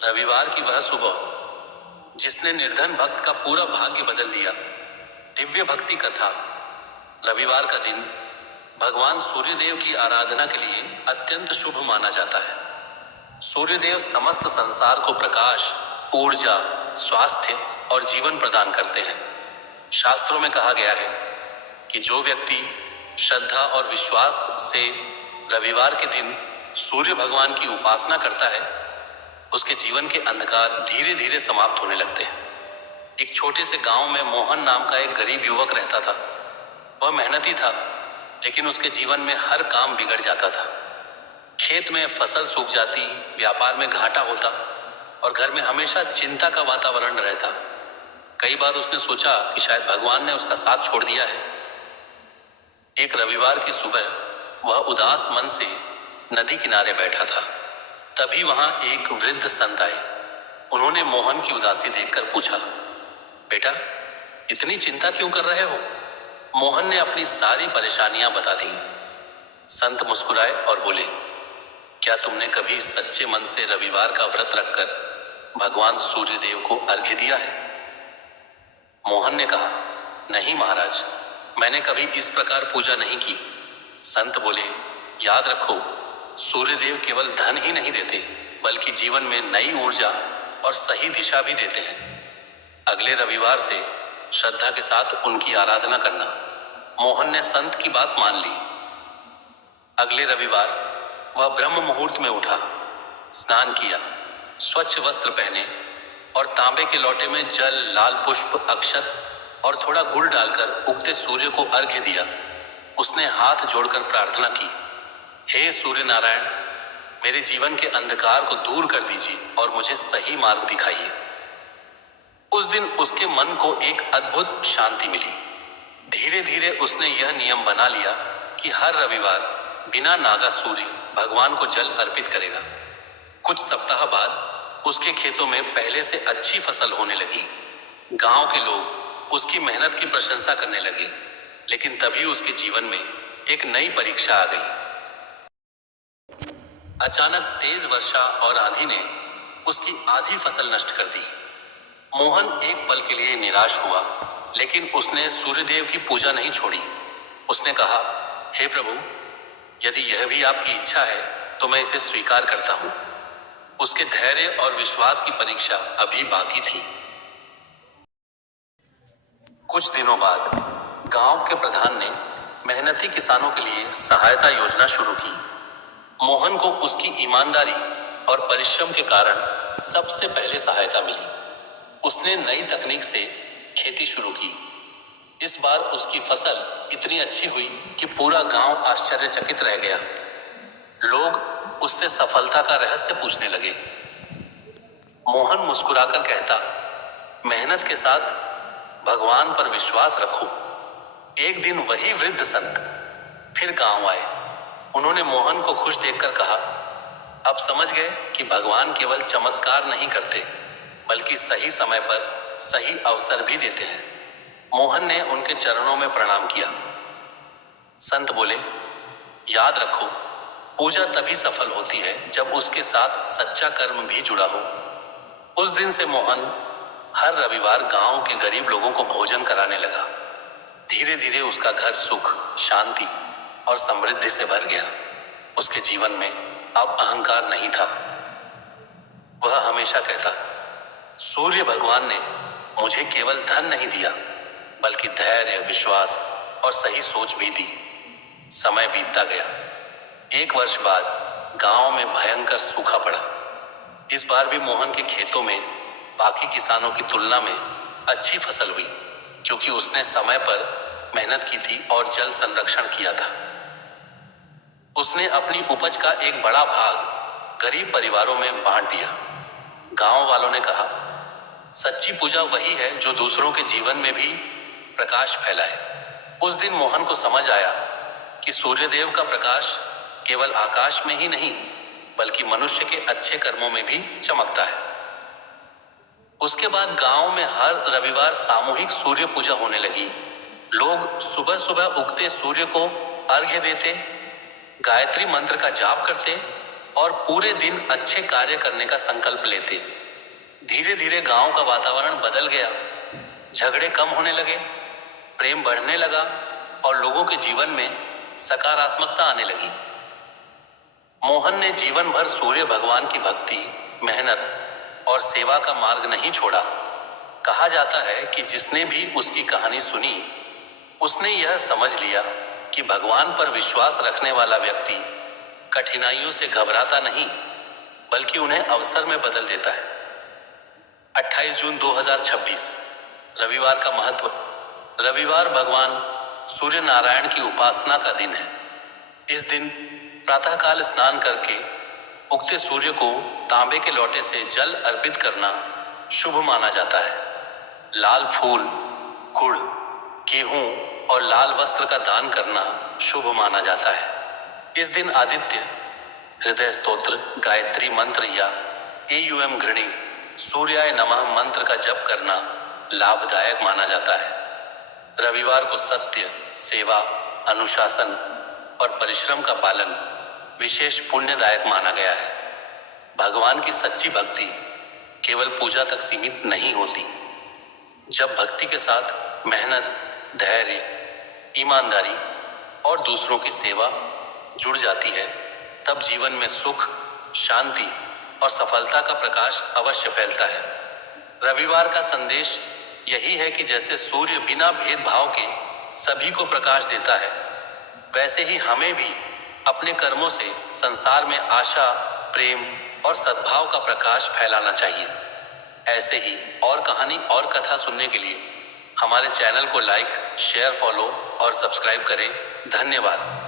रविवार की वह सुबह जिसने निर्धन भक्त का पूरा भाग्य बदल दिया। दिव्य भक्ति कथा। रविवार का दिन भगवान सूर्यदेव की आराधना के लिए अत्यंत शुभ माना जाता है। सूर्यदेव समस्त संसार को प्रकाश, ऊर्जा, स्वास्थ्य और जीवन प्रदान करते हैं। शास्त्रों में कहा गया है कि जो व्यक्ति श्रद्धा और विश्वास से रविवार के दिन सूर्य भगवान की उपासना करता है, उसके जीवन के अंधकार धीरे धीरे समाप्त होने लगते हैं। एक छोटे से गांव में मोहन नाम का एक गरीब युवक रहता था। वह मेहनती था, लेकिन उसके जीवन में हर काम बिगड़ जाता था। खेत में फसल सूख जाती, व्यापार में घाटा होता और घर में हमेशा चिंता का वातावरण रहता। कई बार उसने सोचा कि शायद भगवान ने उसका साथ छोड़ दिया है। एक रविवार की सुबह वह उदास मन से नदी किनारे बैठा था। तभी वहां एक वृद्ध संत आए। उन्होंने मोहन की उदासी देखकर पूछा, बेटा, इतनी चिंता क्यों कर रहे हो? मोहन ने अपनी सारी परेशानियां बता दी। संत मुस्कुराए और बोले, क्या तुमने कभी सच्चे मन से रविवार का व्रत रखकर भगवान सूर्यदेव को अर्घ्य दिया है? मोहन ने कहा, नहीं महाराज, मैंने कभी इस प्रकार पूजा नहीं की। संत बोले, याद रखो, सूर्यदेव केवल धन ही नहीं देते, बल्कि जीवन में नई ऊर्जा और सही दिशा भी देते हैं। अगले रविवार से श्रद्धा के साथ उनकी आराधना करना। मोहन ने संत की बात मान ली। अगले रविवार वह ब्रह्म मुहूर्त में उठा, स्नान किया, स्वच्छ वस्त्र पहने और तांबे के लोटे में जल, लाल पुष्प, अक्षत और थोड़ा गुड़ डालकर उगते सूर्य को अर्घ्य दिया। उसने हाथ जोड़कर प्रार्थना की, हे सूर्य नारायण, मेरे जीवन के अंधकार को दूर कर दीजिए और मुझे सही मार्ग दिखाइए। उस दिन उसके मन को एक अद्भुत शांति मिली। धीरे धीरे उसने यह नियम बना लिया कि हर रविवार बिना नागा सूर्य भगवान को जल अर्पित करेगा। कुछ सप्ताह बाद उसके खेतों में पहले से अच्छी फसल होने लगी। गांव के लोग उसकी मेहनत की प्रशंसा करने लगे। लेकिन तभी उसके जीवन में एक नई परीक्षा आ गई। अचानक तेज वर्षा और आंधी ने उसकी आधी फसल नष्ट कर दी। मोहन एक पल के लिए निराश हुआ, लेकिन उसने सूर्यदेव की पूजा नहीं छोड़ी। उसने कहा, हे प्रभु, यदि यह भी आपकी इच्छा है तो मैं इसे स्वीकार करता हूं। उसके धैर्य और विश्वास की परीक्षा अभी बाकी थी। कुछ दिनों बाद गांव के प्रधान ने मेहनती किसानों के लिए सहायता योजना शुरू की। मोहन को उसकी ईमानदारी और परिश्रम के कारण सबसे पहले सहायता मिली। उसने नई तकनीक से खेती शुरू की। इस बार उसकी फसल इतनी अच्छी हुई कि पूरा गांव आश्चर्यचकित रह गया। लोग उससे सफलता का रहस्य पूछने लगे। मोहन मुस्कुराकर कहता, मेहनत के साथ भगवान पर विश्वास रखो। एक दिन वही वृद्ध संत फिर गांव आए। उन्होंने मोहन को खुश देखकर कहा, अब समझ गए कि भगवान केवल चमत्कार नहीं करते, बल्कि सही समय पर सही अवसर भी देते हैं। मोहन ने उनके चरणों में प्रणाम किया। संत बोले, याद रखो, पूजा तभी सफल होती है जब उसके साथ सच्चा कर्म भी जुड़ा हो। उस दिन से मोहन हर रविवार गांव के गरीब लोगों को भोजन कराने लगा। धीरे धीरे उसका घर सुख, शांति और समृद्धि से भर गया। उसके जीवन में अब अहंकार नहीं था। वह हमेशा कहता, सूर्य भगवान ने मुझे केवल धन नहीं दिया, बल्कि धैर्य, विश्वास और सही सोच भी दी। समय बीतता गया। एक वर्ष बाद गांव में भयंकर सूखा पड़ा। इस बार भी मोहन के खेतों में बाकी किसानों की तुलना में अच्छी फसल हुई, क्योंकि उसने समय पर मेहनत की थी और जल संरक्षण किया था। उसने अपनी उपज का एक बड़ा भाग गरीब परिवारों में बांट दिया। गांव वालों ने कहा, सच्ची पूजा वही है जो दूसरों के जीवन में भी प्रकाश फैलाए। उस दिन मोहन को समझ आया कि सूर्यदेव का प्रकाश केवल आकाश में ही नहीं, बल्कि मनुष्य के अच्छे कर्मों में भी चमकता है। उसके बाद गांव में हर रविवार सामूहिक सूर्य पूजा होने लगी। लोग सुबह सुबह उगते सूर्य को अर्घ्य देते, गायत्री मंत्र का जाप करते और पूरे दिन अच्छे कार्य करने का संकल्प लेते। धीरे धीरे गांव का वातावरण बदल गया। झगड़े कम होने लगे, प्रेम बढ़ने लगा और लोगों के जीवन में सकारात्मकता आने लगी। मोहन ने जीवन भर सूर्य भगवान की भक्ति, मेहनत और सेवा का मार्ग नहीं छोड़ा। कहा जाता है कि जिसने भी उसकी कहानी सुनी, उसने यह समझ लिया कि भगवान पर विश्वास रखने वाला व्यक्ति कठिनाइयों से घबराता नहीं, बल्कि उन्हें अवसर में बदल देता है। 28 जून 2026 रविवार का महत्व। रविवार भगवान सूर्य नारायण की उपासना का दिन है। इस दिन प्रातःकाल स्नान करके उगते सूर्य को तांबे के लोटे से जल अर्पित करना शुभ माना जाता है। लाल फूल, गुड़, गेहूं और लाल वस्त्र का दान करना शुभ माना जाता है। इस दिन आदित्य हृदय स्तोत्र, गायत्री मंत्र या AUM घृणी सूर्याय नमः मंत्र का जप करना लाभदायक माना जाता है। रविवार को सत्य, सेवा, अनुशासन और परिश्रम का पालन विशेष पुण्यदायक माना गया है। भगवान की सच्ची भक्ति केवल पूजा तक सीमित नहीं होती। जब भक्ति के साथ मेहनत, धैर्य, ईमानदारी और दूसरों की सेवा जुड़ जाती है, तब जीवन में सुख, शांति और सफलता का प्रकाश अवश्य फैलता है। रविवार का संदेश यही है कि जैसे सूर्य बिना भेदभाव के सभी को प्रकाश देता है, वैसे ही हमें भी अपने कर्मों से संसार में आशा, प्रेम और सद्भाव का प्रकाश फैलाना चाहिए। ऐसे ही और कहानी और कथा सुनने के लिए हमारे चैनल को लाइक, शेयर, फॉलो और सब्सक्राइब करें। धन्यवाद।